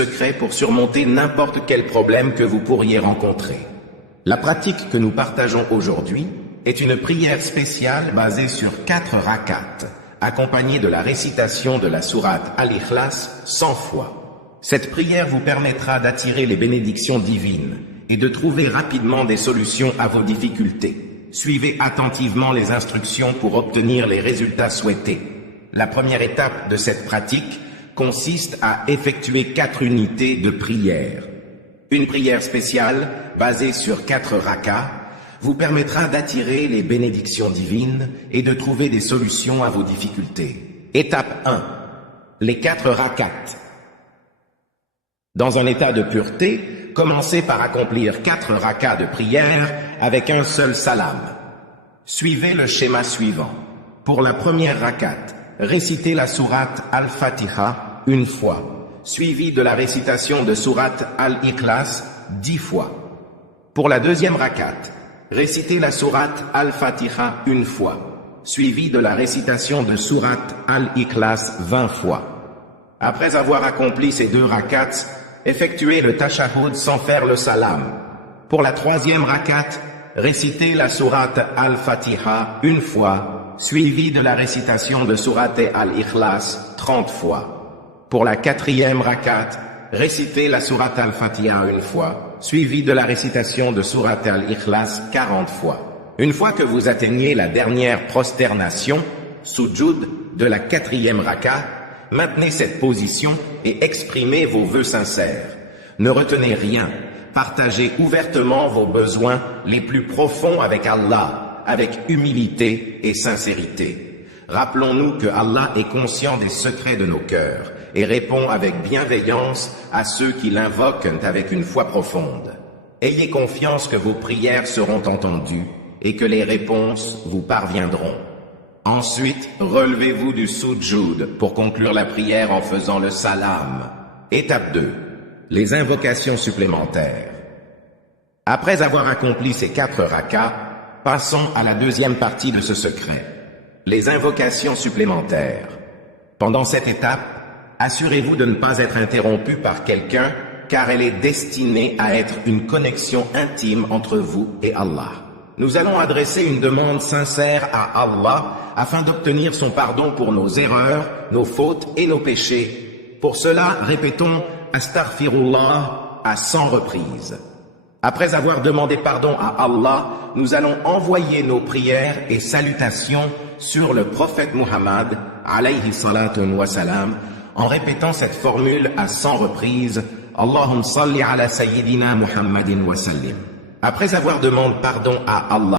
secret pour surmonter n'importe quel problème que vous pourriez rencontrer. La pratique que nous partageons aujourd'hui est une prière spéciale basée sur 4 rakats, accompagnée de la récitation de la sourate Al-Ikhlas 100 fois. Cette prière vous permettra d'attirer les bénédictions divines et de trouver rapidement des solutions à vos difficultés. Suivez attentivement les instructions pour obtenir les résultats souhaités. La première étape de cette pratique consiste à effectuer 4 unités de prière. Une prière spéciale, basée sur 4 rakats, vous permettra d'attirer les bénédictions divines et de trouver des solutions à vos difficultés. Étape 1. Les 4 rakats. Dans un état de pureté, commencez par accomplir 4 rakats de prière avec un seul salam. Suivez le schéma suivant. Pour la première rakat, récitez la sourate Al-Fatiha une fois, suivie de la récitation de sourate Al-Ikhlas 10 fois. Pour la deuxième rakat, récitez la sourate Al-Fatiha une fois, suivie de la récitation de sourate Al-Ikhlas 20 fois. Après avoir accompli ces 2 rakats, effectuez le tashahhud sans faire le salam. Pour la troisième rakat, récitez la sourate Al-Fatiha une fois, suivie de la récitation de sourate Al-Ikhlas 30 fois. Pour la quatrième rakat, récitez la sourate Al-Fatiha une fois, suivie de la récitation de sourate Al-Ikhlas 40 fois. Une fois que vous atteignez la dernière prosternation, sujud, de la quatrième raka, maintenez cette position et exprimez vos vœux sincères. Ne retenez rien, partagez ouvertement vos besoins les plus profonds avec Allah, avec humilité et sincérité. Rappelons-nous que Allah est conscient des secrets de nos cœurs et répond avec bienveillance à ceux qui l'invoquent avec une foi profonde. Ayez confiance que vos prières seront entendues et que les réponses vous parviendront. Ensuite, relevez-vous du sujud pour conclure la prière en faisant le salam. Étape 2. Les invocations supplémentaires. Après avoir accompli ces 4 rakats, passons à la deuxième partie de ce secret. Les invocations supplémentaires. Pendant cette étape, assurez-vous de ne pas être interrompu par quelqu'un, car elle est destinée à être une connexion intime entre vous et Allah. Nous allons adresser une demande sincère à Allah afin d'obtenir son pardon pour nos erreurs, nos fautes et nos péchés. Pour cela, répétons « Astaghfirullah » à 100 reprises. Après avoir demandé pardon à Allah, nous allons envoyer nos prières et salutations sur le prophète Muhammad, alayhi salatu wa salam, en répétant cette formule à 100 reprises, Allahumma salli ala sayyidina Muhammadin wa sallim. Après avoir demandé pardon à Allah